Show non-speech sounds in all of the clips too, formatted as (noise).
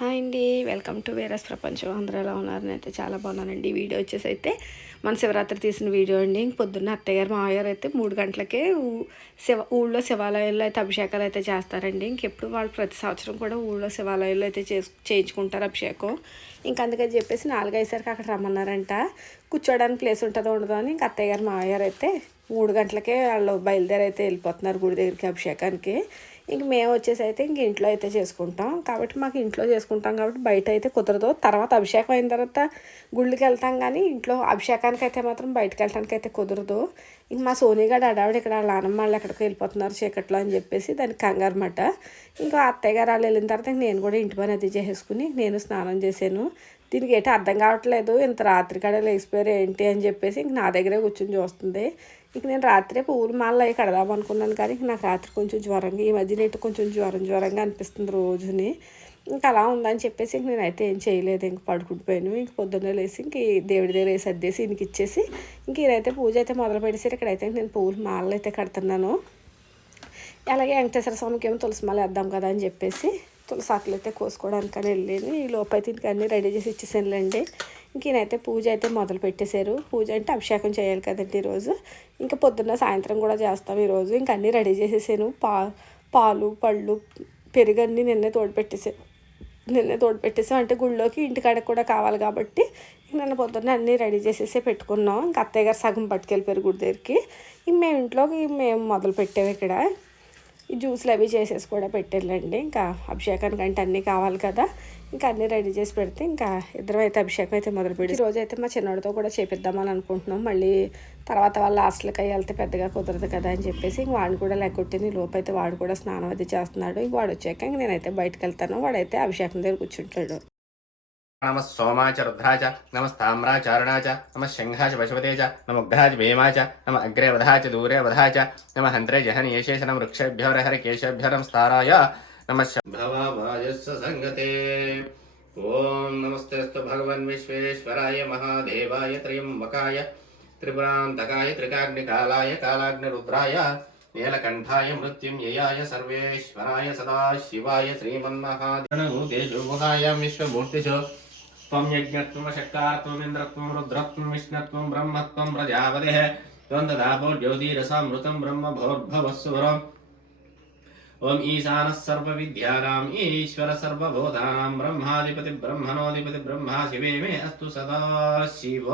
Hi అండి welcome to వేరస్ ప్రపంచం. అందరూ ఎలా ఉన్నారని అయితే చాలా బాగున్నానండి. వీడియో వచ్చేసి అయితే మన శివరాత్రి తీసిన వీడియో అండి. ఇంక పొద్దున్న అత్తయ్య గారు అయితే మూడు గంటలకే ఊ- శివ ఊళ్ళో శివాలయాల్లో అయితే అభిషేకాలు అయితే చేస్తారండి. ఇంకెప్పుడు వాళ్ళు ప్రతి సంవత్సరం కూడా ఊళ్ళో శివాలయాల్లో అయితే చేసు చేయించుకుంటారు అభిషేకం. ఇంక అందుకని చెప్పేసి నాలుగైసరికి అక్కడ రమ్మన్నారంట. కూర్చోడానికి ప్లేస్ ఉంటుందో ఉండదో అని ఇంక అత్తయ్య గారు మావయ్య అయితే మూడు గంటలకే వాళ్ళు బయలుదేరి అయితే వెళ్ళిపోతున్నారు గుడి దగ్గరికి అభిషేకానికి. ఇంక మేము వచ్చేసి అయితే ఇంక ఇంట్లో అయితే చేసుకుంటాం. కాబట్టి మాకు ఇంట్లో చేసుకుంటాం కాబట్టి బయట అయితే కుదరదు. తర్వాత అభిషేకం అయిన తర్వాత గుళ్ళకి వెళ్తాం కానీ ఇంట్లో అభిషేకానికి అయితే మాత్రం బయటకు వెళ్ళడానికి అయితే కుదరదు. ఇంక మా సోనిగాడు అడావిడ ఇక్కడ వాళ్ళ నాన్నమ్మ వాళ్ళు ఎక్కడికి వెళ్ళిపోతున్నారు చీకట్లో అని చెప్పేసి దానికి కంగారు మాట. ఇంకా అత్తయ్య గారు వాళ్ళు వెళ్ళిన తర్వాత ఇంక నేను కూడా ఇంటి పని అది చేసేసుకుని నేను స్నానం చేశాను. దీనికి ఏంటి అర్థం కావట్లేదు. ఇంత రాత్రి కాడ లేచిపోయారు ఏంటి అని చెప్పేసి ఇంక నా దగ్గరే కూర్చొని చూస్తుంది. ఇక నేను రాత్రే పువ్వులు మాల కడదాం అనుకున్నాను కానీ నాకు రాత్రి కొంచెం జ్వరంగా ఈ మధ్యన ఇటు కొంచెం జ్వరం జ్వరంగా అనిపిస్తుంది రోజుని. ఇంకా అలా ఉందని చెప్పేసి ఇంక నేనైతే ఏం చేయలేదు ఇంక పడుకుంటుపోయాను ఇంక పొద్దున్నే లేసి ఇంక దేవుడి దగ్గర వేసి అద్దేసి ఇంక ఇచ్చేసి ఇంక ఇదైతే పూజ అయితే మొదలు పెట్టేసారు ఇక్కడైతే నేను పువ్వులు మాలలు అయితే కడుతున్నాను. అలాగే వెంకటేశ్వర స్వామికి ఏమో తులసి మాల వేద్దాం కదా అని చెప్పేసి తులసి ఆకులు అయితే కోసుకోవడానికి వెళ్ళాను. ఈ లోపైతే ఇంక అన్నీ రెడీ చేసి ఇచ్చేసానులేండి. ఇంక పూజ అయితే మొదలు పెట్టేశారు. పూజ అంటే అభిషేకం చేయాలి కదండి ఈరోజు. ఇంకా పొద్దున్న సాయంత్రం కూడా చేస్తాం ఈరోజు. ఇంక అన్నీ రెడీ చేసేసాను. పా పాలు పళ్ళు పెరుగు అన్నీ నిన్నే తోడు పెట్టేసాను నిన్నే తోడు పెట్టేసాం అంటే గుళ్ళోకి ఇంటికాడ కూడా కావాలి కాబట్టి నిన్న పొద్దున్న అన్నీ రెడీ చేసేసే పెట్టుకున్నాం. ఇంకా అత్తయ్య గారు సగం పట్టుకెళ్ళిపోయారు గుడి దగ్గరికి. ఇంక మేము ఇంట్లోకి మేము మొదలు పెట్టాము ఇక్కడ. ఈ జ్యూస్లు అవి చేసేసి కూడా పెట్టేళ్ళండి ఇంకా అభిషేకానికి అంటే అన్నీ కావాలి కదా. ఇంకా అన్నీ రెడీ చేసి పెడితే ఇంకా ఇద్దరం అయితే అభిషేకం అయితే మొదలు పెట్టి రోజు అయితే మా చిన్నోడితో కూడా చేపిద్దామని అనుకుంటున్నాం. మళ్ళీ తర్వాత వాళ్ళ హాస్టల్కి అయ్యి వెళ్తే పెద్దగా కుదరదు కదా అని చెప్పేసి ఇంక వాడిని కూడా లెక్కొట్టింది లోపు అయితే వాడు కూడా స్నానం అది చేస్తున్నాడు. ఇంక వాడు వచ్చాక ఇంక నేనైతే బయటకు వెళ్తాను. వాడైతే అభిషేకం దగ్గర కూర్చుంటాడు. नम सोमा च रुद्रा च नमस्ताम्रा चारणा च नम शङ्घा च पशुपते च नम उग्रा च भीमा च नम अग्रे वधा च दूरे वधा च नम हन्त्रे जहनियेशेष नम वृक्षेभ्यो रहरकेशेभ्यो नमस्ताराय नमः भवाभाजस्व सङ्गते। ॐ नमस्तेऽस्तु भगवन् विश्वेश्वराय महादेवाय त्र्यम्बकाय त्रिपुरान्तकाय त्रिकाग्निकालाय कालाग्निरुद्राय नीलकण्ठाय मृत्युञ्जयाय सर्वेश्वराय सदाशिवाय श्रीमन्महादेशु मुखायां विश्वमूर्तिषु। त्वं यज्ञत्वमशक्तात्वम् इन्द्रत्वं रुद्रत्वं विष्णत्वं ब्रह्मत्वं प्रजापतिः त्वं ददापो ज्योतिरसामृतं ब्रह्म भोर्भवस्वरम् ॐ ईशानः सर्वविद्यानाम्, ईश्वर सर्वभूतानां ब्रह्माधिपति ब्रह्मा शिवे मे अस्तु सदा शिव।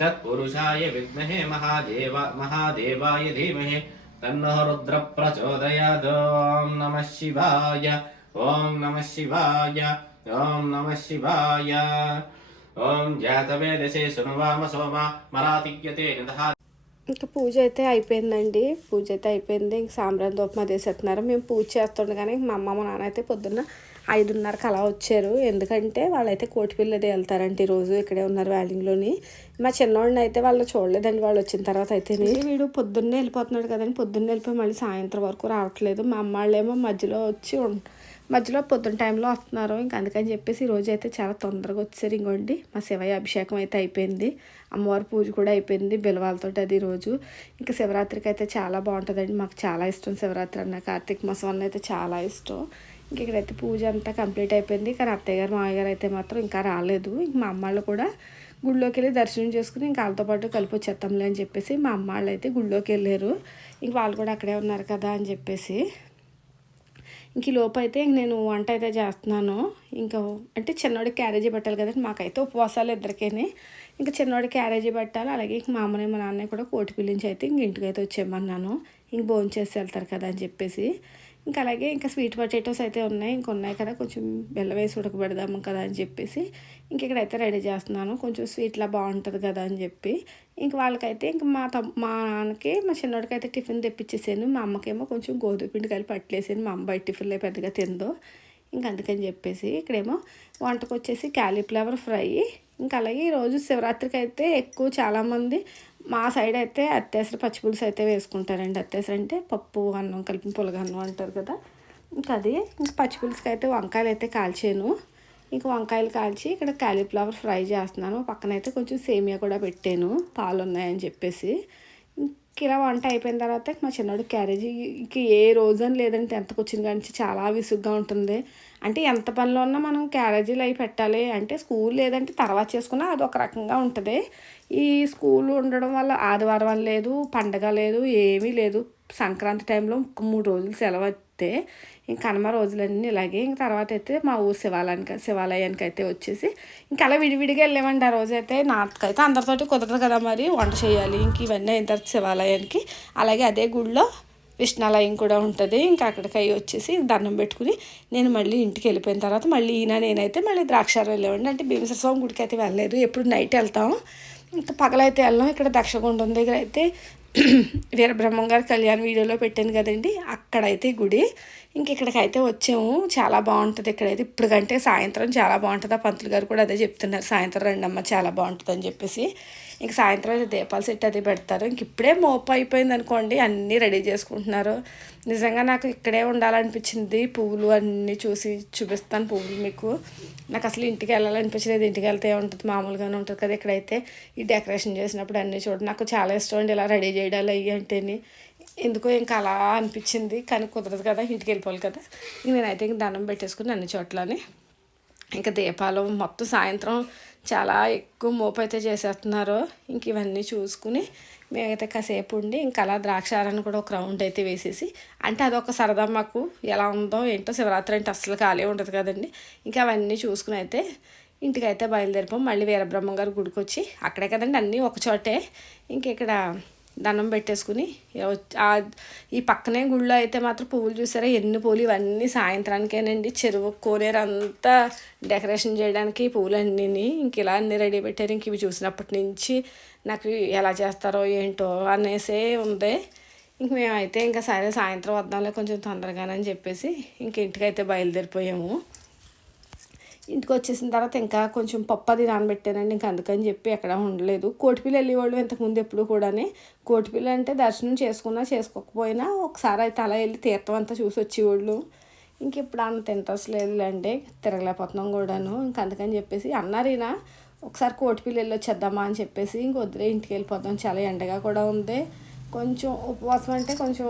तत्पुरुषाय विद्महे महादेव महादेवाय धीमहि, तन्नः रुद्र प्रचोदयात् ॐ नमः शिवाय, ॐ नमः शिवाय। ఓం నమ శివాయ. ఓం జాతవేదశే సునవామ సోమ. మరాతిక్యతే ఇంకా పూజ అయితే అయిపోయిందండి. పూజ అయితే అయిపోయింది. ఇంక సాంబ్రాంతి ఉపమా చేసేస్తున్నారు మేము పూజ చేస్తుండగానే మా అమ్మ మా నాన్న అయితే పొద్దున్న ఐదున్నరకు అలా వచ్చారు. ఎందుకంటే వాళ్ళైతే కోటిపిల్లది వెళ్తారంట ఈరోజు ఇక్కడే ఉన్నారు వ్యాలింగ్లోని మా చిన్నోడిని అయితే వాళ్ళు చూడలేదండి వాళ్ళు వచ్చిన తర్వాత అయితే వీడు పొద్దున్నే వెళ్ళిపోతున్నాడు కదండి. పొద్దున్నే వెళ్ళిపోయి మళ్ళీ సాయంత్రం వరకు రావట్లేదు. మా అమ్మ వాళ్ళేమో మధ్యలో వచ్చి మధ్యలో పొద్దున్న టైంలో వస్తున్నారు. ఇంక అందుకని చెప్పేసి ఈ రోజు అయితే చాలా తొందరగా వచ్చారు. ఇంకోండి మా శివయ్య అభిషేకం అయితే అయిపోయింది. అమ్మవారి పూజ కూడా అయిపోయింది బిలవాలతో అది రోజు. ఇంకా శివరాత్రికి అయితే చాలా బాగుంటుందండి. మాకు చాలా ఇష్టం శివరాత్రి అన్న కార్తీక మాసం అన్న అయితే చాలా ఇష్టం. ఇంక ఇక్కడైతే పూజ అంతా కంప్లీట్ అయిపోయింది. కానీ అత్తయ్య గారు మామయ్య గారు అయితే మాత్రం ఇంకా రాలేదు. ఇంక మా అమ్మాళ్ళు కూడా గుళ్ళోకి వెళ్ళి దర్శనం చేసుకుని ఇంక వాళ్ళతో పాటు కలిపి వచ్చేస్తాంలే అని చెప్పేసి మా అమ్మ వాళ్ళు అయితే గుళ్ళోకి వెళ్ళారు. ఇంక వాళ్ళు కూడా అక్కడే ఉన్నారు కదా అని చెప్పేసి. ఇంక ఈ లోపు అయితే ఇంక నేను వంట అయితే చేస్తున్నాను. ఇంకా అంటే చిన్నోడికి క్యారేజీ పెట్టాలి కదండి మాకైతే ఉపవాసాలు ఇద్దరికేనే. ఇంకా చిన్నోడికి క్యారేజీ పెట్టాలి అలాగే ఇంక మా అమ్మని మా నాన్న కూడా కోటి పిల్లించి అయితే ఇంక ఇంటికి అయితే వచ్చేయమన్నాను. ఇంక భోజనం చేసి వెళ్తారు కదా అని చెప్పేసి. ఇంకా అలాగే ఇంకా స్వీట్ పొటాటోస్ అయితే ఉన్నాయి ఇంక ఉన్నాయి కదా కొంచెం బెల్లం వేసి ఉడకబెడదాము కదా అని చెప్పేసి ఇంక ఇక్కడైతే రెడీ చేస్తున్నాను. కొంచెం స్వీట్లా బాగుంటుంది కదా అని చెప్పి ఇంక వాళ్ళకైతే ఇంక మా తమ్ మా నాన్నకి మా చిన్నోడికి అయితే టిఫిన్ తెప్పించేసాను. మా అమ్మకేమో కొంచెం గోధుమ పిండి కలిపి పట్టలేసాను. మా అమ్మ బయట టిఫిన్లో పెద్దగా తిందో. ఇంక అందుకని చెప్పేసి ఇక్కడేమో వంటకు వచ్చేసి క్యాలీఫ్లవర్ ఫ్రై. ఇంకా అలాగే ఈరోజు శివరాత్రికి అయితే ఎక్కువ చాలామంది మా సైడ్ అయితే అత్తేసరి పచ్చిపులుసు అయితే వేసుకుంటారండి. అత్తేసరి అంటే పప్పు అన్నం కలిపి పులగన్నం అంటారు కదా. ఇంకా అది ఇంకా పచ్చిపులుసుకి అయితే వంకాయలు అయితే కాల్చాను ఇంకా వంకాయలు కాల్చి ఇక్కడ క్యాలీఫ్లవర్ ఫ్రై చేస్తున్నాను. పక్కన అయితే కొంచెం సేమియా కూడా పెట్టాను. పాలు ఉన్నాయని చెప్పేసి. ఇలా వంట అయిపోయిన తర్వాత మా చిన్నోడు క్యారేజీ ఇంక ఏ రోజు అని లేదంటే ఎంతకు వచ్చింది కానీ చాలా విసుగ్గా ఉంటుంది. అంటే ఎంత పనిలో ఉన్నా మనం క్యారేజీలు అవి పెట్టాలి అంటే స్కూల్ లేదంటే తర్వాత చేసుకున్నా అది ఒక రకంగా ఉంటుంది. ఈ స్కూల్ ఉండడం వల్ల ఆదివారం అని లేదు పండగ లేదు ఏమీ లేదు. సంక్రాంతి టైంలో మూడు రోజులు సెలవు వస్తే ఇంక కనుమ రోజులన్నీ ఇలాగే. ఇంక తర్వాత అయితే మా ఊరు శివాలయానికి శివాలయానికి అయితే వచ్చేసి ఇంక అలా విడివిడిగా వెళ్ళామండి ఆ రోజైతే నాకైతే అందరితోటి కుదరదు కదా మరి వంట చేయాలి. ఇంక ఇవన్నీ అయిన తర్వాత శివాలయానికి. అలాగే అదే గుడిలో విష్ణాలయం కూడా ఉంటుంది. ఇంకా అక్కడికి అయ్యి వచ్చేసి దండం పెట్టుకుని నేను మళ్ళీ ఇంటికి వెళ్ళిపోయిన తర్వాత మళ్ళీ ఈయన నేనైతే మళ్ళీ ద్రాక్షారం వెళ్ళేవాడిని. అంటే భీమేశ్వర స్వామి గుడికి అయితే వెళ్ళలేదు. ఎప్పుడు నైట్ వెళ్తాం. ఇంకా పగలైతే వెళ్ళాం. ఇక్కడ దక్షగుండం దగ్గర అయితే (clears throat) వీరబ్రహ్మం గారి కళ్యాణ్ వీడియోలో పెట్టాను కదండి. అక్కడైతే గుడి. ఇంక ఇక్కడికైతే వచ్చాము. చాలా బాగుంటుంది ఇక్కడైతే. ఇప్పుడు కంటే సాయంత్రం చాలా బాగుంటుంది. ఆ పంతులు గారు కూడా అదే చెప్తున్నారు. సాయంత్రం రండమ్మ చాలా బాగుంటుంది అని చెప్పేసి. ఇంక సాయంత్రం అయితే దీపాలు సెట్ అది పెడతారు. ఇంక ఇప్పుడే మోపు అయిపోయింది అనుకోండి అన్నీ రెడీ చేసుకుంటున్నారు. నిజంగా నాకు ఇక్కడే ఉండాలనిపించింది. పువ్వులు అన్నీ చూసి చూపిస్తాను పువ్వులు మీకు. నాకు అసలు ఇంటికి వెళ్ళాలనిపించలేదు. ఇంటికి వెళ్తే ఉంటుంది మామూలుగానే ఉంటుంది కదా ఇక్కడైతే. ఈ డెకరేషన్ చేసినప్పుడు అన్నీ చూడండి నాకు చాలా ఇష్టం అండి ఇలా రెడీ చేయడాలు అయ్యి అంటేని. ఎందుకో ఇంకా అలా అనిపించింది. కానీ కుదరదు కదా ఇంటికి వెళ్ళిపోవాలి కదా. ఇంక నేనైతే ఇంక దండం పెట్టేసుకుని అన్ని చోట్లని ఇంకా దీపాలు మొత్తం సాయంత్రం చాలా ఎక్కువ మోపు అయితే చేసేస్తున్నారు. ఇంక ఇవన్నీ చూసుకుని మేమైతే కాసేపు ఉండి ఇంకా అలా ద్రాక్షారాన్ని కూడా ఒక రౌండ్ అయితే వేసేసి అంటే అదొక సరదా మాకు ఎలా ఉందో ఏంటో శివరాత్రి అంటే అస్సలు ఖాళీ ఉండదు కదండి. ఇంకా అవన్నీ చూసుకుని అయితే ఇంటికైతే బయలుదేరిపోం. మళ్ళీ వీరబ్రహ్మం గారు గుడికి వచ్చి అక్కడే కదండి అన్నీ ఒక చోటే. ఇంక ఇక్కడ దండం పెట్టేసుకుని ఈ పక్కనే గుళ్ళో అయితే మాత్రం పువ్వులు చూసారా? ఎన్ని పూలు? ఇవన్నీ సాయంత్రానికేనండి. చెరువు కోనేరు అంతా డెకరేషన్ చేయడానికి పువ్వులు అన్నీ ఇంక ఇలా అన్నీ రెడీ పెట్టారు. ఇంక ఇవి చూసినప్పటి నుంచి నాకు ఎలా చేస్తారో ఏంటో అనేసే ఉంది. ఇంక మేమైతే ఇంకా సరే సాయంత్రం వద్దాంలే కొంచెం తొందరగానని చెప్పేసి ఇంక ఇంటికైతే బయలుదేరిపోయాము. ఇంటికి వచ్చేసిన తర్వాత ఇంకా కొంచెం పప్పు అది నానబెట్టానండి. ఇంకా అందుకని చెప్పి ఎక్కడ ఉండలేదు. కోటిపిల్ల వెళ్ళేవాళ్ళు ఇంతకుముందు ఎప్పుడు కూడానే. కోటిపిల్ల అంటే దర్శనం చేసుకున్నా చేసుకోకపోయినా ఒకసారి అయితే అలా వెళ్ళి తీర్థం అంతా చూసి వచ్చేవాళ్ళు. ఇంక ఇప్పుడు అంత ఇంట్రెస్ట్ లేదులేండి. తిరగలేకపోతున్నాం కూడాను. ఇంక అందుకని చెప్పేసి అన్నారు ఈయన ఒకసారి కోటిపిల్ల వెళ్ళి వచ్చేద్దామా అని చెప్పేసి ఇంక వద్దులే ఇంటికి వెళ్ళిపోతాం చాలా ఎండగా కూడా ఉంది. కొంచెం ఉపవాసం అంటే కొంచెం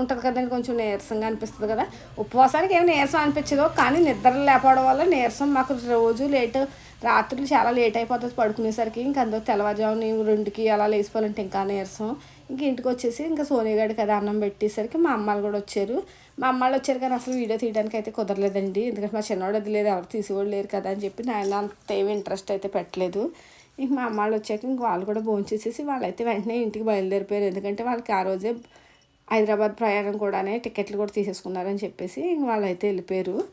ఉంటుంది కదండి కొంచెం నీరసంగా అనిపిస్తుంది కదా. ఉపవాసానికి ఏమి నీరసం అనిపించదు కానీ నిద్ర లేకపోవడం వల్ల నీరసం మాకు రోజు లేట్ రాత్రులు చాలా లేట్ అయిపోతుంది పడుకునేసరికి. ఇంక అందులో తెల్లవారుజామున రెండుకి అలా లేచిపోవాలంటే ఇంకా నీరసం. ఇంక ఇంటికి వచ్చేసి ఇంకా సోనిగాడికి కదా అన్నం పెట్టేసరికి మా అమ్మాళ్ళు కూడా వచ్చారు. మా అమ్మాళ్ళు వచ్చారు కానీ అసలు వీడియో తీయడానికి అయితే కుదరలేదండి. ఎందుకంటే మా చిన్నవాడు అది లేదు ఎవరు తీసేవాళ్ళు లేరు కదా అని చెప్పి నాయన అంత ఏమి ఇంట్రెస్ట్ అయితే పెట్టలేదు. ఇంక మా అమ్మాళ్ళు వచ్చాక ఇంక వాళ్ళు కూడా భోంచేసేసి వాళ్ళైతే వెంటనే ఇంటికి బయలుదేరిపోయారు. ఎందుకంటే వాళ్ళకి ఆ రోజే హైదరాబాద్ ప్రయాణం కూడానే టికెట్లు కూడా తీసేసుకున్నారని చెప్పేసి ఇంక వాళ్ళైతే వెళ్ళిపోయారు.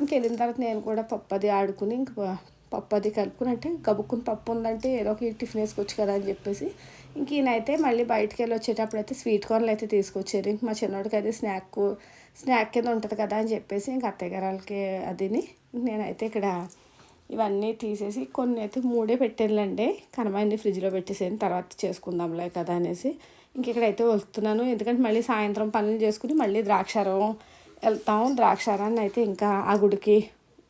ఇంక వెళ్ళిన తర్వాత నేను కూడా పప్పది ఆడుకుని ఇంక ప- కలుపుకుని అంటే గబుక్కుని పప్పు ఉందంటే ఏదో ఒక టిఫిన్ వేసుకోవచ్చు కదా అని చెప్పేసి ఇంక ఈయనైతే మళ్ళీ బయటికి వెళ్ళి వచ్చేటప్పుడు అయితే స్వీట్ కార్న్లు అయితే తీసుకొచ్చారు. ఇంక మా చిన్నోడికి అయితే స్నాక్ స్నాక్ కింద ఉంటుంది కదా అని చెప్పేసి ఇంక అత్తయ్య అదిని నేనైతే ఇక్కడ ఇవన్నీ తీసేసి కొన్ని అయితే మూడే పెట్టానులేండి. కనమాన్ని ఫ్రిడ్జ్లో పెట్టేసాను తర్వాత చేసుకుందాంలే కదా అనేసి ఇంకెక్కడైతే వస్తున్నాను ఎందుకంటే మళ్ళీ సాయంత్రం పనులు చేసుకుని మళ్ళీ ద్రాక్షారం వెళ్తాం ద్రాక్షారాన్ని అయితే ఇంకా ఆ గుడికి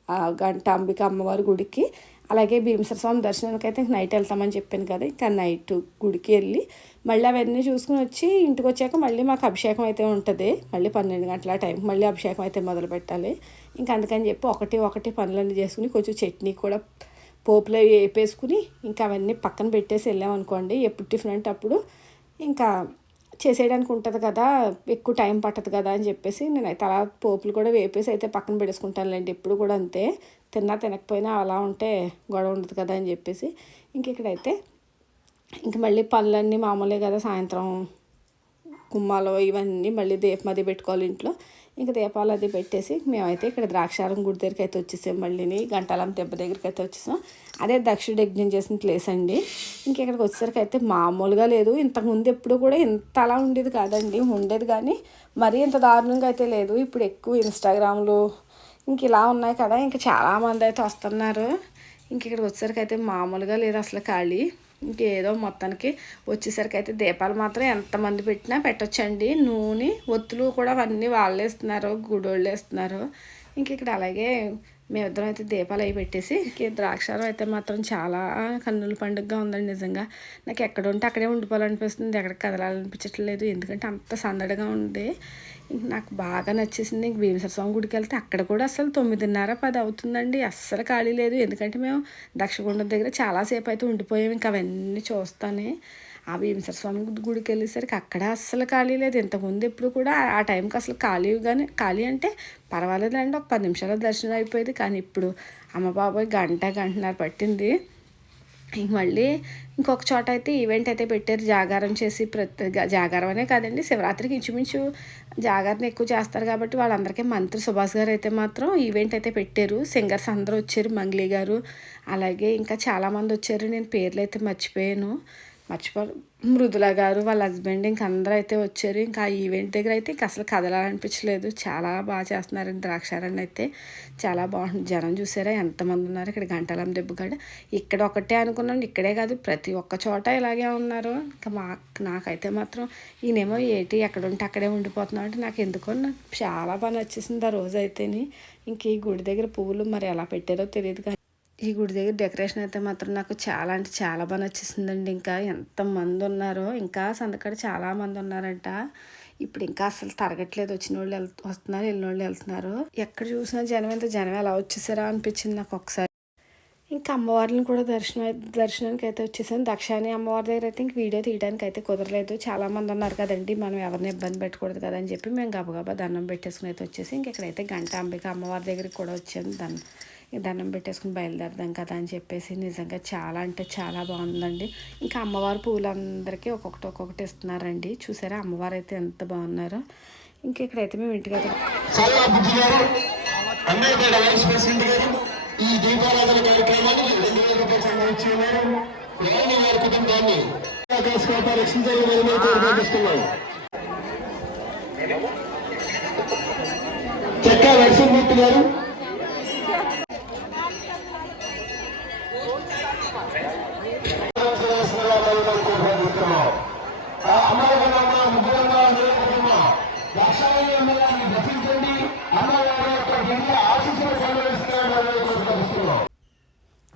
ఆ గంట అంబిక అమ్మవారి గుడికి అలాగే భీమసర స్వామి దర్శనానికి అయితే నైట్ వెళ్తామని చెప్పాను కదా. ఇంకా నైట్ గుడికి వెళ్ళి మళ్ళీ అవన్నీ చూసుకుని వచ్చి ఇంటికి వచ్చాక మళ్ళీ మాకు అభిషేకం అయితే ఉంటుంది. మళ్ళీ పన్నెండు గంటల టైం మళ్ళీ అభిషేకం అయితే మొదలు పెట్టాలి. ఇంకా అందుకని చెప్పి ఒకటి ఒకటి పనులన్నీ చేసుకుని కొంచెం చట్నీ కూడా పోపులో వేపేసుకుని ఇంకా అవన్నీ పక్కన పెట్టేసి వెళ్ళామనుకోండి ఎప్పుడు టిఫిన్ అంటే అప్పుడు ఇంకా చేసేయడానికి ఉంటుంది కదా ఎక్కువ టైం పట్టదు కదా అని చెప్పేసి నేనైతే అలా పోపులు కూడా వేపేసి అయితే పక్కన పెట్టేసుకుంటానులేండి. ఎప్పుడు కూడా అంతే. తిన్నా తినకపోయినా అలా ఉంటే గొడవ ఉండదు కదా అని చెప్పేసి. ఇంక ఇక్కడైతే ఇంక మళ్ళీ పనులన్నీ మామూలే కదా సాయంత్రం కుమ్మాలో ఇవన్నీ మళ్ళీ దీపం అది పెట్టుకోవాలి ఇంట్లో. ఇంకా దీపాలు అది పెట్టేసి మేమైతే ఇక్కడ ద్రాక్షారం గుడి దగ్గరికి అయితే వచ్చేసాం మళ్ళీని గంటాలం దెబ్బ దగ్గరికి అయితే వచ్చేసాం. అదే దక్షిణ యజ్ఞం చేసిన ప్లేస్ అండి. ఇంక ఇక్కడికి వచ్చేసరికి అయితే మామూలుగా లేదు. ఇంతకుముందు ఎప్పుడు కూడా ఇంత అలా ఉండేది కాదండి. ఉండేది కానీ మరీ ఇంత దారుణంగా అయితే లేదు. ఇప్పుడు ఎక్కువ ఇన్స్టాగ్రామ్లు ఇంక ఇలా ఉన్నాయి కదా. ఇంకా చాలామంది అయితే వస్తున్నారు. ఇంక ఇక్కడికి వచ్చేసరికి అయితే మామూలుగా లేదు అసలు ఖాళీ. ఇంకేదో మొత్తానికి వచ్చేసరికి అయితే దీపాలు మాత్రం ఎంతమంది పెట్టినా పెట్టచ్చండి. నూనె ఒత్తులు కూడా అవన్నీ వాళ్ళు వేస్తున్నారు గుడోళ్ళు వేస్తున్నారు. ఇంక ఇక్కడ అలాగే మేమిద్దరం అయితే దీపాలు అవి పెట్టేసి ఇంక ద్రాక్షారం అయితే మాత్రం చాలా కన్నుల పండుగగా ఉందండి నిజంగా. నాకు ఎక్కడ ఉంటే అక్కడే ఉండిపోవాలనిపిస్తుంది ఎక్కడికి కదలాలనిపించట్లేదు. ఎందుకంటే అంత సందడిగా ఉంది. నాకు బాగా నచ్చేసింది. ఇంక భీమసర స్వామి గుడికి వెళ్తే అక్కడ కూడా అసలు తొమ్మిదిన్నర పది అవుతుందండి. అస్సలు ఖాళీ లేదు. ఎందుకంటే మేము దక్షగుండం దగ్గర చాలాసేపు అయితే ఉండిపోయాం. ఇంకా అవన్నీ చూస్తానే ఆ భీమసర స్వామి గుడికి వెళ్ళేసరికి అక్కడ అస్సలు ఖాళీ లేదు. ఇంతకుముందు ఎప్పుడు కూడా ఆ టైంకి అసలు ఖాళీ కానీ ఖాళీ అంటే పర్వాలేదండి ఒక పది నిమిషాల దర్శనం అయిపోయేది. కానీ ఇప్పుడు అమ్మ బాబాయ్ గంట గంటన్నర పట్టింది. ఇంక మళ్ళీ ఇంకొక చోట అయితే ఈవెంట్ అయితే పెట్టారు. జాగారం చేసి ప్రతి జాగారం అనే కాదండి. శివరాత్రికి ఇంచుమించు జాగారం ఎక్కువ చేస్తారు కాబట్టి వాళ్ళందరికీ మంత్రి సుభాష్ గారు అయితే మాత్రం ఈవెంట్ అయితే పెట్టారు. సింగర్స్ అందరూ వచ్చారు. మంగ్లీ గారు అలాగే ఇంకా చాలామంది వచ్చారు. నేను పేర్లు అయితే మర్చిపోయాను. మర్చిపో మృదుల గారు వాళ్ళ హస్బెండ్ ఇంక అందరూ అయితే వచ్చారు. ఇంకా ఆ ఈవెంట్ దగ్గర అయితే ఇంక అసలు కదలాలనిపించలేదు. చాలా బాగా చేస్తున్నారండి ద్రాక్షారాన్ని అయితే. చాలా బాగుంటుంది జనం చూసారా? ఎంతమంది ఉన్నారు? ఇక్కడ గంటలం దెబ్బకాడ. ఇక్కడ ఒకటే అనుకున్నాను. ఇక్కడే కాదు ప్రతి ఒక్క చోట ఇలాగే ఉన్నారు. ఇంకా మా నాకైతే మాత్రం ఈయనేమో ఏటి ఎక్కడ ఉంటే అక్కడే ఉండిపోతున్నాం అంటే నాకు ఎందుకో నాకు చాలా బాగా నచ్చేసింది ఆ రోజు అయితేని ఇంక ఈ గుడి దగ్గర పువ్వులు మరి ఎలా పెట్టారో తెలియదు కానీ ఈ గుడి దగ్గర డెకరేషన్ అయితే మాత్రం నాకు చాలా అంటే చాలా బాగా నచ్చేసిందండి. ఇంకా ఎంతమంది ఉన్నారో ఇంకా సందకాడ చాలామంది ఉన్నారంట. ఇప్పుడు ఇంకా అసలు తరగట్లేదు. వచ్చిన వాళ్ళు వెళ్తూ వస్తున్నారు వెళ్ళిన వాళ్ళు వెళ్తున్నారు. ఎక్కడ చూసినా జనం ఎంత జనం ఎలా వచ్చేసారా అనిపించింది నాకు ఒకసారి. ఇంకా అమ్మవారిని కూడా దర్శనం దర్శనానికి అయితే వచ్చేసాను దక్షాని అమ్మవారి దగ్గర అయితే ఇంక వీడియో తీయడానికి అయితే కుదరలేదు. చాలామంది ఉన్నారు కదండి. మనం ఎవరిని ఇబ్బంది పెట్టకూడదు కదా అని చెప్పి మేము గబగబా దండం పెట్టేసుకుని అయితే వచ్చేసి ఇంక ఇక్కడైతే గంట అంబిక అమ్మవారి దగ్గరికి కూడా వచ్చాము దండం దండం పెట్టేసుకుని బయలుదేరదాం కదా అని చెప్పేసి నిజంగా చాలా అంటే చాలా బాగుందండి. ఇంకా అమ్మవారి పూలందరికీ ఒక్కొక్కటి ఒక్కొక్కటి ఇస్తున్నారండి. చూసారా? అమ్మవారు అయితే ఎంత బాగున్నారో. ఇంకా ఇక్కడైతే మేము ఇంటికి అయితే ఈ దీపారాధన కార్యక్రమానికి రెండు వేల రూపాయలు సంబంధించి కుటుంబాన్ని ఆకాశ రక్షించాలని మేము చెక్క నరసింహమూర్తి గారు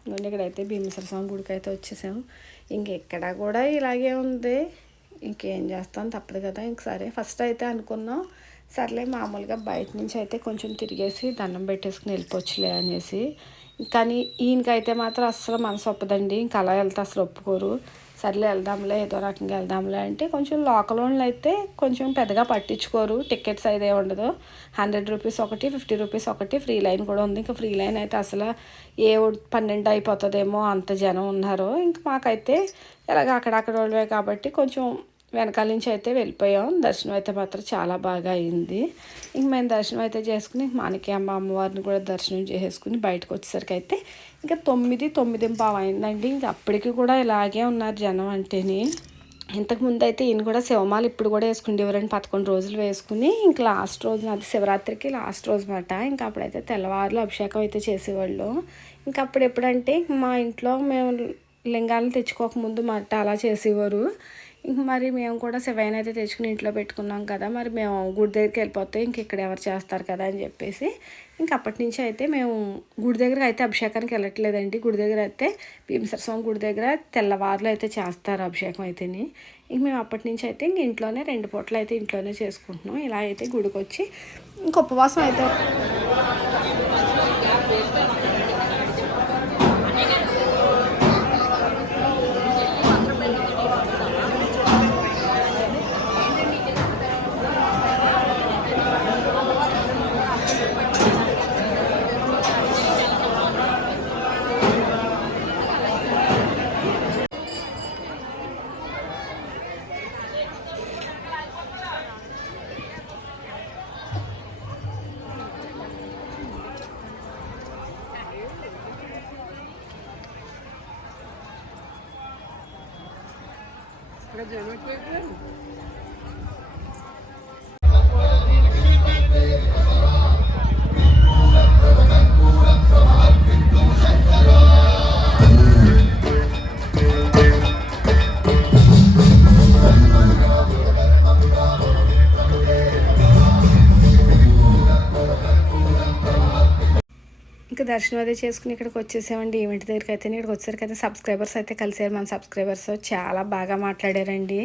ఇదిగోండి ఇక్కడైతే భీమేశ్వర స్వామి గుడికి అయితే వచ్చేసాము. ఇంకెక్కడ కూడా ఇలాగే ఉంది. ఇంకేం చేస్తాం? తప్పదు కదా ఇంక సరే ఫస్ట్ అయితే అనుకున్నాం సర్లే మామూలుగా బయట నుంచి అయితే కొంచెం తిరిగేసి దండం పెట్టేసుకుని వెళ్ళిపోవచ్చులే అనేసి. కానీ ఈయనకైతే మాత్రం అస్సలు మనసు ఒప్పదండి. ఇంకా అలా వెళ్తే అసలు ఒప్పుకోరు. సర్లే వెళ్దాంలే ఏదో రకంగా వెళ్దాంలే అంటే కొంచెం లోకల్ వాళ్ళు అయితే కొంచెం పెద్దగా పట్టించుకోరు. టికెట్స్ అయితే ఉండదు. హండ్రెడ్ రూపీస్ ఒకటి ఫిఫ్టీ రూపీస్ ఒకటి ఫ్రీ లైన్ కూడా ఉంది. ఇంకా ఫ్రీ లైన్ అయితే అసలు ఏ పన్నెండు అయిపోతుందేమో అంత జనం ఉన్నారు. ఇంకా మాకైతే ఇలాగ అక్కడక్కడ వాళ్ళే కాబట్టి కొంచెం వెనకాల నుంచి అయితే వెళ్ళిపోయాం. దర్శనం అయితే మాత్రం చాలా బాగా అయింది. ఇంక మేము దర్శనం అయితే చేసుకుని మానకి అమ్మ అమ్మవారిని కూడా దర్శనం చేసేసుకుని బయటకు వచ్చేసరికి అయితే ఇంకా తొమ్మిది తొమ్మిది పావు అయిందండి. ఇంక అప్పటికి కూడా ఇలాగే ఉన్నారు జనం అంటేని. ఇంతకుముందు అయితే ఈయన కూడా శివమాలు ఇప్పుడు కూడా వేసుకునేవారండి పదకొండు రోజులు వేసుకుని ఇంక లాస్ట్ రోజు అది శివరాత్రికి లాస్ట్ రోజు మాట. ఇంకా అప్పుడైతే తెల్లవారులు అభిషేకం అయితే చేసేవాళ్ళు. ఇంకా అప్పుడు ఎప్పుడంటే మా ఇంట్లో మేము లింగాలను తెచ్చుకోకముందు మాట అలా చేసేవారు. మరి మేము కూడా సెవెన్ అయితే తెచ్చుకుని ఇంట్లో పెట్టుకున్నాం కదా మరి మేము గుడి దగ్గరికి వెళ్ళిపోతే ఇంక ఇక్కడ ఎవరు చేస్తారు కదా అని చెప్పేసి ఇంక అప్పటి నుంచి అయితే మేము గుడి దగ్గర అయితే అభిషేకానికి వెళ్ళట్లేదండి. గుడి దగ్గర అయితే భీమసర స్వామి గుడి దగ్గర తెల్లవారులు అయితే చేస్తారు అభిషేకం అయితేని. ఇంక మేము అప్పటి నుంచి అయితే ఇంక ఇంట్లోనే రెండు పూటలు అయితే ఇంట్లోనే చేసుకుంటున్నాం. ఇలా అయితే గుడికి వచ్చి ఇంక ఉపవాసం అయితే fazendo? Não estou entendendo. దర్శనం అదే చేసుకుని ఇక్కడికి వచ్చేసామండి. ఈవెంట్ దగ్గరికి అయితే ఇక్కడికి వచ్చేసరికి అయితే సబ్స్క్రైబర్స్ అయితే కలిసారు మన సబ్స్క్రైబర్స్ చాలా బాగా మాట్లాడారండి.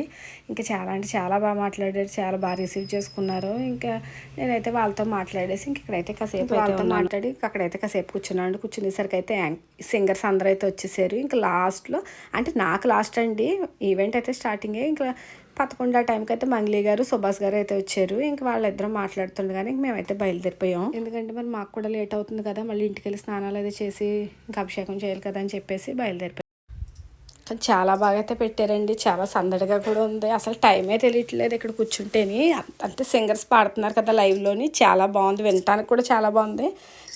ఇంకా చాలా అంటే చాలా బాగా మాట్లాడారు. చాలా బాగా రిసీవ్ చేసుకున్నారు. ఇంకా నేనైతే వాళ్ళతో మాట్లాడేసి ఇంక ఇక్కడైతే కాసేపు వాళ్ళతో మాట్లాడి అక్కడైతే కాసేపు కూర్చున్నాను. కూర్చునేసరికి అయితే సింగర్స్ అందరూ అయితే వచ్చేసారు. ఇంకా లాస్ట్లో అంటే నాకు లాస్ట్ అండి. ఈవెంట్ అయితే స్టార్టింగే ఇంకా పదకొండు ఆ టైంకి అయితే మంగ్లీ గారు సుభాష్ గారు అయితే వచ్చారు. ఇంకా వాళ్ళిద్దరం మాట్లాడుతుండగానే ఇంక మేమైతే బయలుదేరిపోయాం. ఎందుకంటే మరి మాకు కూడా లేట్ అవుతుంది కదా మళ్ళీ ఇంటికి వెళ్ళి స్నానాలు అయితే చేసి ఇంకా అభిషేకం చేయాలి కదా అని చెప్పేసి బయలుదేరిపోయాం. కానీ చాలా బాగా అయితే పెట్టారండి. చాలా సందడిగా కూడా ఉంది. అసలు టైమే తెలియట్లేదు ఇక్కడ కూర్చుంటేని. అంటే సింగర్స్ పాడుతున్నారు కదా లైవ్లోని. చాలా బాగుంది. వినటానికి కూడా చాలా బాగుంది.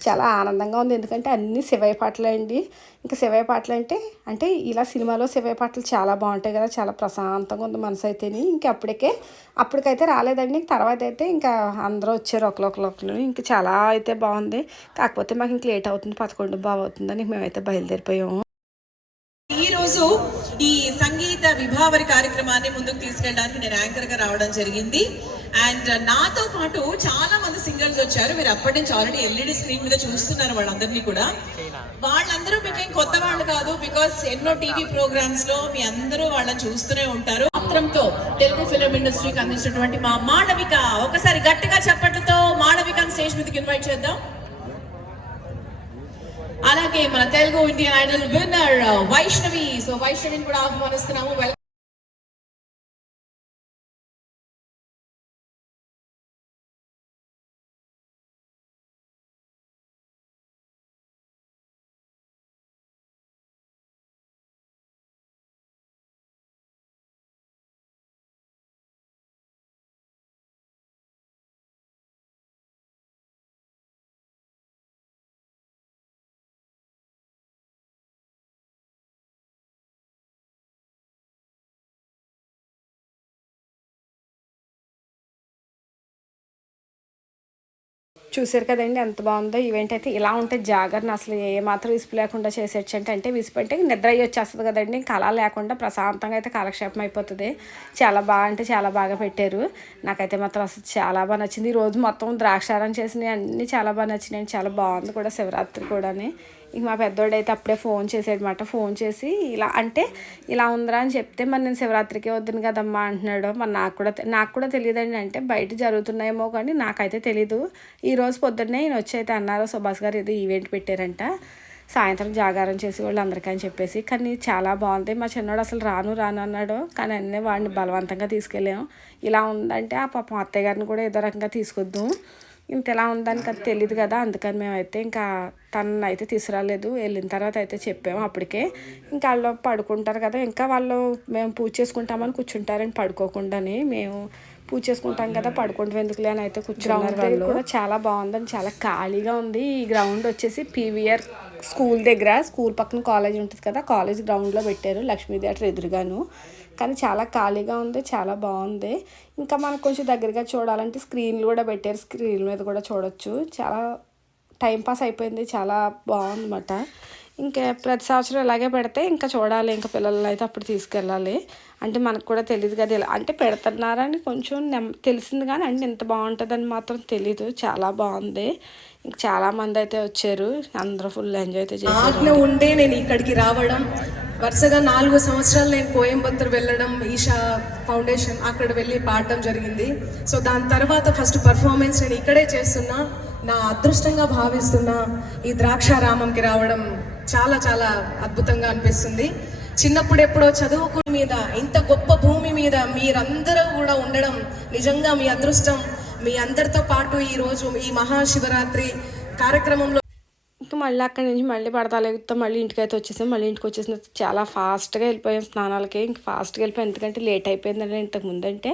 చాలా ఆనందంగా ఉంది. ఎందుకంటే అన్ని శివయ్య పాటలే అండి. ఇంకా శివయ్య పాటలు అంటే అంటే ఇలా సినిమాలో శివయ్య పాటలు చాలా బాగుంటాయి కదా. చాలా ప్రశాంతంగా ఉంది మనసు అయితేని. ఇంకా అప్పటికే అప్పటికైతే రాలేదండి. తర్వాత అయితే ఇంకా అందరూ వచ్చారు ఒకరు ఒకరు ఒకరు ఇంకా చాలా అయితే బాగుంది. కాకపోతే మాకు ఇంక లేట్ అవుతుంది. పదకొండు బాగా అవుతుందని మేమైతే బయలుదేరిపోయాము. ఈ రోజు ఈ సంగీత విభావరి కార్యక్రమాన్ని ముందుకు తీసుకెళ్ళడానికి నేను యాంకర్గా రావడం జరిగింది. అండ్ నాతో పాటు చాలా మంది సింగర్స్ వచ్చారు. మీరు అప్పటి నుంచి ఆల్రెడీ ఎల్ఈడి స్క్రీన్ మీద చూస్తున్నారు వాళ్ళందరినీ కూడా. వాళ్ళందరూ మీకేం కొత్త వాళ్ళు కాదు. బికాస్ ఎన్నో టీవీ ప్రోగ్రామ్స్లో మీ అందరూ వాళ్ళని చూస్తూనే ఉంటారు. మాత్రంతో తెలుగు ఫిలిం ఇండస్ట్రీకి అందించినటువంటి మా మాళవిక. ఒకసారి గట్టిగా చప్పట్లతో మాళవికను స్టేజ్ మీదకి ఇన్వైట్ చేద్దాం. అలాగే మన Telugu Indian Idol winner Vaishnavi. So వైష్ణవిని కూడా ఆహ్వానిస్తున్నాము. చూసారు కదండి ఎంత బాగుందో ఈవెంట్ అయితే. ఇలా ఉంటే జాగరణ అసలు ఏమాత్రం విసుపు లేకుండా చేసేచ్చు అంటే అంటే విసుపు అంటే నిద్ర అయ్యి వచ్చేస్తుంది కదండి. ఇంకా అలా లేకుండా ప్రశాంతంగా అయితే కాలక్షేపం అయిపోతుంది. చాలా బాగా అంటే చాలా బాగా పెట్టారు. నాకైతే మాత్రం అసలు చాలా బాగా నచ్చింది. ఈ రోజు మొత్తం ద్రాక్షారం చేసినవి అన్నీ చాలా బాగా నచ్చినాయి. చాలా బాగుంది కూడా శివరాత్రి కూడాని. ఇంక మా పెద్దోడైతే అయితే అప్పుడే ఫోన్ చేసాడనమాట ఫోన్ చేసి ఇలా అంటే ఇలా ఉందిరా అని చెప్తే మరి నేను శివరాత్రికే వద్దును కదమ్మా అంటున్నాడు. మరి నాకు కూడా నాకు కూడా తెలియదండి. అంటే బయట జరుగుతున్నాయేమో కానీ నాకైతే తెలీదు. ఈ రోజు పొద్దున్నే ఈయన వచ్చి అయితే అన్నారు సుభాష్ గారు ఏదో ఈవెంట్ పెట్టారంట. సాయంత్రం జాగారం చేసి వాళ్ళు అందరికీ అని చెప్పేసి. కానీ చాలా బాగుంది. మా చిన్నోడు అసలు రాను రాను అన్నాడు. కానీ అన్నీ వాడిని బలవంతంగా తీసుకెళ్ళాం. ఇలా ఉందంటే ఆ పాపం అత్తయ్య గారిని కూడా ఏదో రకంగా తీసుకొద్దాం. ఇంత ఎలా ఉందని అది తెలియదు కదా అందుకని మేమైతే ఇంకా తనని అయితే తీసుకురాలేదు. వెళ్ళిన తర్వాత అయితే చెప్పాము అప్పటికే. ఇంకా వాళ్ళు పడుకుంటారు కదా ఇంకా వాళ్ళు మేము పూజ చేసుకుంటామని కూర్చుంటారని పడుకోకుండాని మేము పూజ చేసుకుంటాం కదా పడుకుంటాం ఎందుకులే అని అయితే కూర్చున్నారు వాళ్ళు. కూడా చాలా బాగుందని చాలా ఖాళీగా ఉంది. ఈ గ్రౌండ్ వచ్చేసి పీవీఆర్ స్కూల్ దగ్గర స్కూల్ పక్కన కాలేజ్ ఉంటుంది కదా కాలేజ్ గ్రౌండ్లో పెట్టారు లక్ష్మీ థియేటర్ ఎదురుగాను. కానీ చాలా ఖాళీగా ఉంది చాలా బాగుంది. ఇంకా మనకు కొంచెం దగ్గరగా చూడాలంటే స్క్రీన్లు కూడా పెట్టారు. స్క్రీన్ మీద కూడా చూడొచ్చు. చాలా టైం పాస్ అయిపోయింది. చాలా బాగుందన్నమాట. ఇంకా ప్రతి సంవత్సరం ఇలాగే పెడితే ఇంకా చూడాలి. ఇంకా పిల్లల్ని అయితే అప్పుడు తీసుకెళ్ళాలి. అంటే మనకు కూడా తెలియదు కదా ఇలా. అంటే పెడుతున్నారని కొంచెం నెమ్ తెలిసింది కానీ అంటే ఇంత బాగుంటుందని మాత్రం తెలీదు. చాలా బాగుంది. ఇంకా చాలామంది అయితే వచ్చారు. అందరూ ఫుల్ ఎంజాయ్ అయితే చేశారు. ఉండే నేను ఇక్కడికి రావడం వరుసగా నాలుగు సంవత్సరాలు నేను కోయంబత్తూర్ వెళ్ళడం ఈషా ఫౌండేషన్ అక్కడ వెళ్ళి పాడటం జరిగింది. సో దాని తర్వాత ఫస్ట్ పర్ఫార్మెన్స్ నేను ఇక్కడే చేస్తున్నా. నా అదృష్టంగా భావిస్తున్నా ఈ ద్రాక్షారామంకి రావడం చాలా చాలా అద్భుతంగా అనిపిస్తుంది. చిన్నప్పుడు ఎప్పుడో చదువుకు మీద ఇంత గొప్ప భూమి మీద మీరందరూ కూడా ఉండడం నిజంగా మీ అదృష్టం. మీ అందరితో పాటు ఈరోజు ఈ మహాశివరాత్రి కార్యక్రమంలో ఇంకా మళ్ళీ అక్కడి నుంచి మళ్ళీ పడతాలేగుతా మళ్ళీ ఇంటికి అయితే వచ్చేసాం. మళ్ళీ ఇంటికి వచ్చేసిన చాలా ఫాస్ట్గా వెళ్ళిపోయాం. స్నానాలకి ఇంకా ఫాస్ట్గా వెళ్ళిపోయాం. ఎందుకంటే లేట్ అయిపోయిందండి ఇంతకు ముందంటే.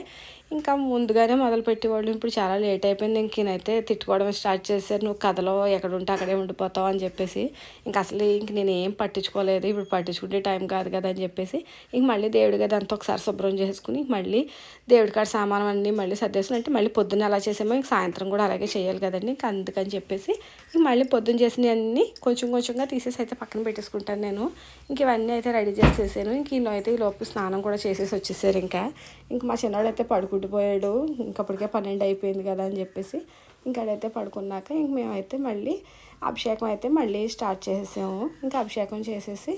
ఇంకా ముందుగానే మొదలు పెట్టేవాళ్ళు ఇప్పుడు చాలా లేట్ అయిపోయింది. ఇంక ఈయనైతే తిట్టుకోవడం స్టార్ట్ చేశారు. నువ్వు కథలో ఎక్కడ ఉంటే అక్కడే ఉండిపోతావు అని చెప్పేసి. ఇంక అసలు ఇంక నేను ఏం పట్టించుకోలేదు. ఇప్పుడు పట్టించుకుంటే టైం కాదు కదా అని చెప్పేసి. ఇంక మళ్ళీ దేవుడి గది అంతా ఒకసారి శుభ్రం చేసుకుని మళ్ళీ దేవుడి కాడ సామానం అన్నీ మళ్ళీ సర్దేసుకుని అంటే మళ్ళీ పొద్దున్న అలా చేసామో ఇంక సాయంత్రం కూడా అలాగే చేయాలి కదండి. ఇంక అందుకని చెప్పేసి ఇంక మళ్ళీ పొద్దున్న చేసినవన్నీ కొంచెం కొంచెంగా తీసేసి అయితే పక్కన పెట్టేసుకుంటాను నేను. ఇంక ఇవన్నీ అయితే రెడీ చేసేసాను. ఇంక ఈలో అయితే ఈ లోపు స్నానం కూడా చేసేసి వచ్చేసారు ఇంకా. ఇంక మా చిన్నవాడు అయితే పడుకుండిపోయాడు ఇంకప్పటికే పన్నెండు అయిపోయింది కదా అని చెప్పేసి ఇంకాడైతే పడుకున్నాక ఇంక మేమైతే మళ్ళీ అభిషేకం అయితే మళ్ళీ స్టార్ట్ చేసేసాము. ఇంకా అభిషేకం చేసేసి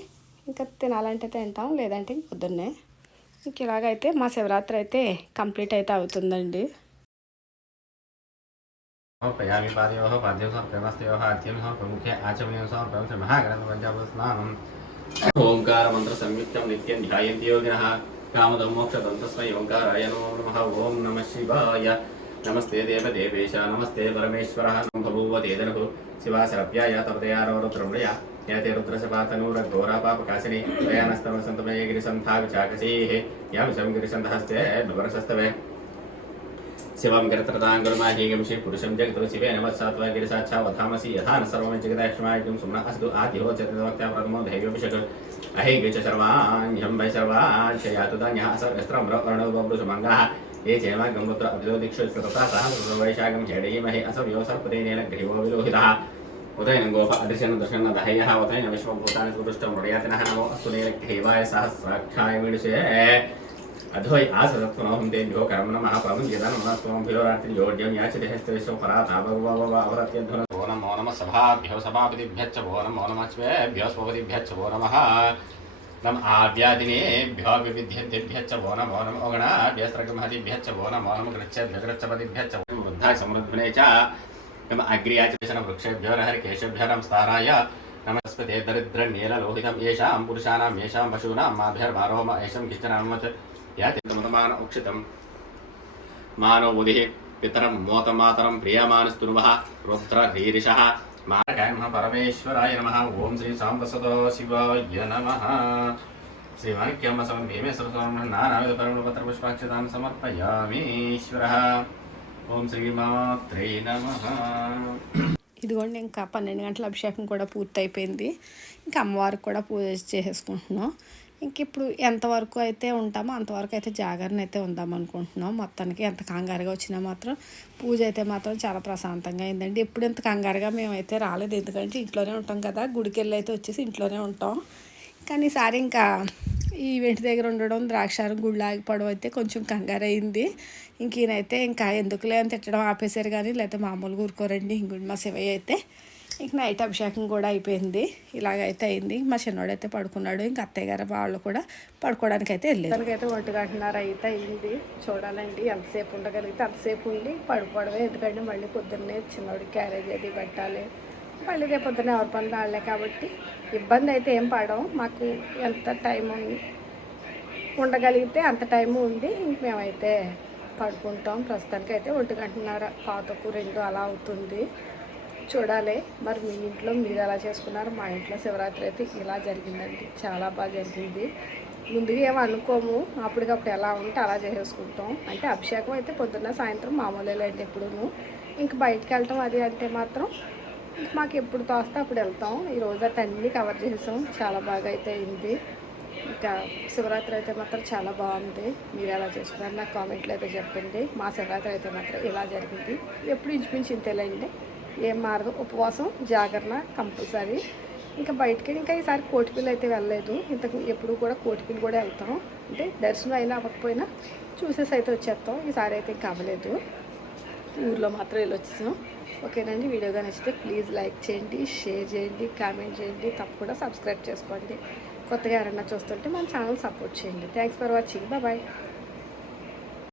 ఇంకా తినాలంటే తింటాం లేదంటే ఇంక పొద్దున్నే. ఇంక ఇలాగైతే మా శివరాత్రి అయితే కంప్లీట్ అయితే అవుతుందండి. ఓంకార మంత్ర సంయుక్తం నిత్యం ధ్యాయంతి యోగినः. कामदमोक्षतन्तस्मै ओङ्काराय नमो नमः ॐ नमः शिवाय नमस्ते देवदेवेश, नमस्ते परमेश्वरः नं बभूव शिवाशरभ्याय तपतयारोरुद्रमृया याते रुद्रशपातनूरघोरापापकाशिनी दयानस्तमसन्तमये गिरिसन्थाविचाकसीः यां शं गिरिसन्तहस्ते नुवरसस्तवे। शिवं गिरत्रदाङ्गुरमाहीगंषि पुरुषं जगतु शिवे नमस्सात्वा गिरिसाच्छा वधामसि यथा न सर्वं जगदाक्ष्मायुगं सुम्न अस्तु आद्यो प्रथमो धैव्यभिषक् ఆదిహోచతవక్త్యా ప్రథమో ధైర్యభిషక్ అహైగ చ సర్వాణ్యం వై సర్వాంశయాతు ధాన్యः అసర్గస్త్రం రణోబృషమంగళः ఏ చేమాగం పుత్ర అభిలో దీక్షు తథా సహ వైశాఖం జడీమహి అసవ్యో సర్పదేనేన గ్రీవో విలోహితः ఉదయనం గోప అదృశ్యన దర్శన దహయ్యः ఉదయన విశ్వభూతాని సుదృష్టం మృడయాతినः నమో అస్తు నీలగ్రీవాయ సహస్రాక్షాయ మీడుషే అధోయ ఆసదత్వనహందేభ్యో కర్మణ మహాప్రభం జగన్మనస్వం భిరోరాత్రి యోడ్యం యాచదేహస్తేశో పరాతా భగవభవరత్యధ్వన భో నమో నమ సభాభ్యో సభాపతిభ్యచ్చ భో నమో నమస్వేభ్యో స్వపతిభ్యచ్చ భో నమ నమ ఆవ్యాదినేభ్యో వివిధ్యభ్యచ్చ భో నమో నమ ఒగణాభ్యస్రగమహతిభ్యచ్చ భో నమో నమ గృచ్చభ్యగృచ్చపతిభ్యచ్చ వృద్ధాయ సమృద్ధినే చ నమ అగ్రియాచన వృక్షేభ్యో రహరికేశభ్యో నమస్తారాయ నమస్పతే దరిద్రనీలలోహితం ఏషాం పురుషాణం ఏషాం పశూనాం మాభ్యర్వారోమ ఏషం కిష్టనమచ యాతిమతమాన ఉక్షితం మానో ఉదిః పితరం మోతమాతరం ప్రియమానస్తునుమః రుద్రధీరిషः మారకాయ నమః పరమేశ్వరాయ నమః ఓం శ్రీ సాంబసదో శివాయ నమః శ్రీమాణిక్యమ్మ సమం భీమేశ్వర స్వామి నానావిధ పరిమళపత్ర పుష్పాక్షతాన్ని సమర్పయామి ఈశ్వరः ఓం శ్రీమాత్రే నమః ఇదిగోండి ఇంకా పన్నెండు గంటల అభిషేకం కూడా పూర్తి అయిపోయింది ఇంకా అమ్మవారికి కూడా పూజ చేసేసుకుంటున్నాం. ఇంక ఇప్పుడు ఎంతవరకు అయితే ఉంటామో అంతవరకు అయితే జాగరణ అయితే ఉందాం అనుకుంటున్నాం. మొత్తానికి ఎంత కంగారుగా వచ్చినా మాత్రం పూజ అయితే మాత్రం చాలా ప్రశాంతంగా అయిందండి. ఎప్పుడు ఎంత కంగారుగా మేమైతే రాలేదు. ఎందుకంటే ఇంట్లోనే ఉంటాం కదా. గుడికి వెళ్ళి అయితే వచ్చేసి ఇంట్లోనే ఉంటాం. కానీ ఈసారి ఇంకా ఈవెంట్ దగ్గర ఉండడం ద్రాక్షారం గుళ్ళు ఆగిపోవడం అయితే కొంచెం కంగారు అయింది ఇంక ఈయనైతే ఇంకా ఎందుకులే అని తిట్టడం ఆపేశారు కానీ లేకపోతే మామూలుగా ఊరుకోరండి. ఇంక మా శివయ్య అయితే ఇంక నైట్ అభిషేకం కూడా అయిపోయింది. ఇలాగైతే అయింది. మా చిన్నోడు అయితే పడుకున్నాడు. ఇంకా అత్తయ్య గారు వాళ్ళు కూడా పడుకోవడానికి అయితే వెళ్ళారు. అయితే ఒంటి గంటన్నర అయితే అయింది. చూడాలండి. ఎంతసేపు ఉండగలిగితే అంతసేపు ఉండి పడుకోవడమే. ఎందుకంటే మళ్ళీ పొద్దున్నే చిన్నోడికి క్యారేజ్ అది పెట్టాలి. మళ్ళీ రేపు పొద్దున్న ఎవరి పనులు రాలే కాబట్టి ఇబ్బంది అయితే ఏం పడడం మాకు ఎంత టైం ఉండగలిగితే అంత టైం ఉండి ఇంక మేమైతే పడుకుంటాం. ప్రస్తుతానికి అయితే ఒంటి గంటన్నర. పాతకు రెండు అలా అవుతుంది. చూడాలి. మరి మీ ఇంట్లో మీరు ఎలా చేసుకున్నారు? మా ఇంట్లో శివరాత్రి అయితే ఇలా జరిగిందండి. చాలా బాగా జరిగింది. ముందుగా ఏం అనుకోము. అప్పటికప్పుడు ఎలా ఉంటే అలా చేసేసుకుంటాం అంటే అభిషేకం అయితే పొద్దున్న సాయంత్రం మామూలేండి ఎప్పుడూను. ఇంక బయటికి వెళ్ళటం అది అంటే మాత్రం మాకు ఎప్పుడు తోస్తే అప్పుడు వెళ్తాం. ఈ రోజు అయితే అన్నీ కవర్ చేసాం. చాలా బాగా అయితే అయింది. ఇంకా శివరాత్రి అయితే మాత్రం చాలా బాగుంది. మీరు ఎలా చేసుకున్నారు? నాకు కామెంట్లో అయితే చెప్పండి. మా శివరాత్రి అయితే మాత్రం ఇలా జరిగింది. ఎప్పుడు ఇంచుమించు ఇంతేలేండి. ఏం మారదు. ఉపవాసం జాగరణ కంపల్సరీ. ఇంకా బయటికి ఇంకా ఈసారి కోటిపిల్లి అయితే వెళ్ళలేదు. ఇంతకు ఎప్పుడు కూడా కోటిపిల్లి కూడా వెళ్తాం. అంటే దర్శనం అయినా అవ్వకపోయినా చూసేసి అయితే వచ్చేస్తాం. ఈసారి అయితే ఇంకా అవ్వలేదు. ఊర్లో మాత్రం వెళ్ళి వచ్చేసాం ఓకేనండి వీడియోగా నచ్చితే ప్లీజ్ లైక్ చేయండి షేర్ చేయండి కామెంట్ చేయండి. తప్పకుండా సబ్స్క్రైబ్ చేసుకోండి. కొత్తగా ఎవరన్నా చూస్తుంటే మన ఛానల్ సపోర్ట్ చేయండి. Thanks for watching. బాయ్.